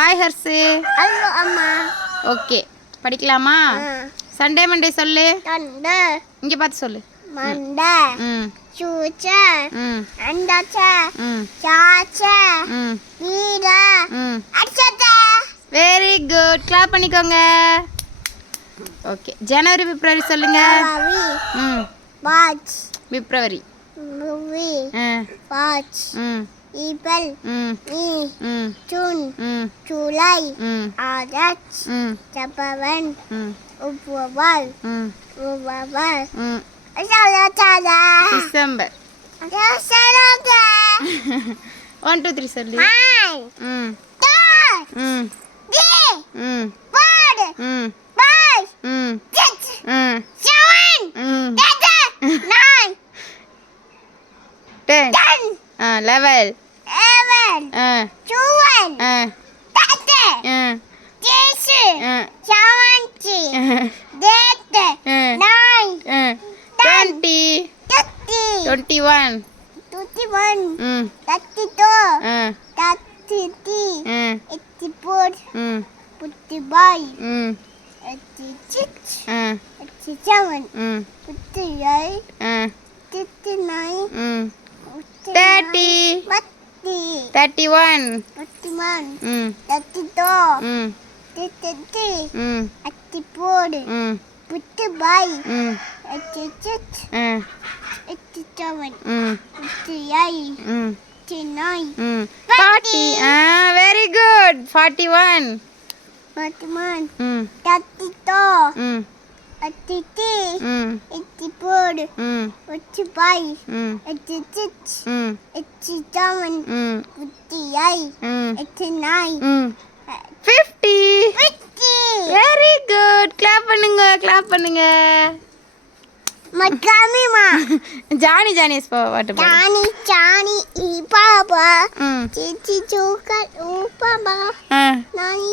Hi Harshu. Hello அம்மா. Okay, படிக்கலாமா? Sunday Monday சொல்லு. சண்டே. இங்க பார்த்து சொல்லு. மண்டே. சூச்சே. அண்டச்சே. சாச்சே. வீரா. அச்சச்சே. Very good. கிளாப் பண்ணிக்கோங்க. ஓகே, ஜனவரி பிப்ரவரி சொல்லுங்க. March. February. March. April. May. June. July. August. September. October. November. December. 1 2 3 சொல்லு. Level. Very good. 41. 41. 32. 83. 84. 85. 86. 87. 88. 89. 50. Very good. Clap பண்ணுங்க. Makamima. Johnny பாட்டு பாடு. Johnny Papa. Chichi Chuka Papa. Nani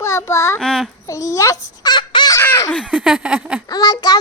Papa. Yes. Makamima.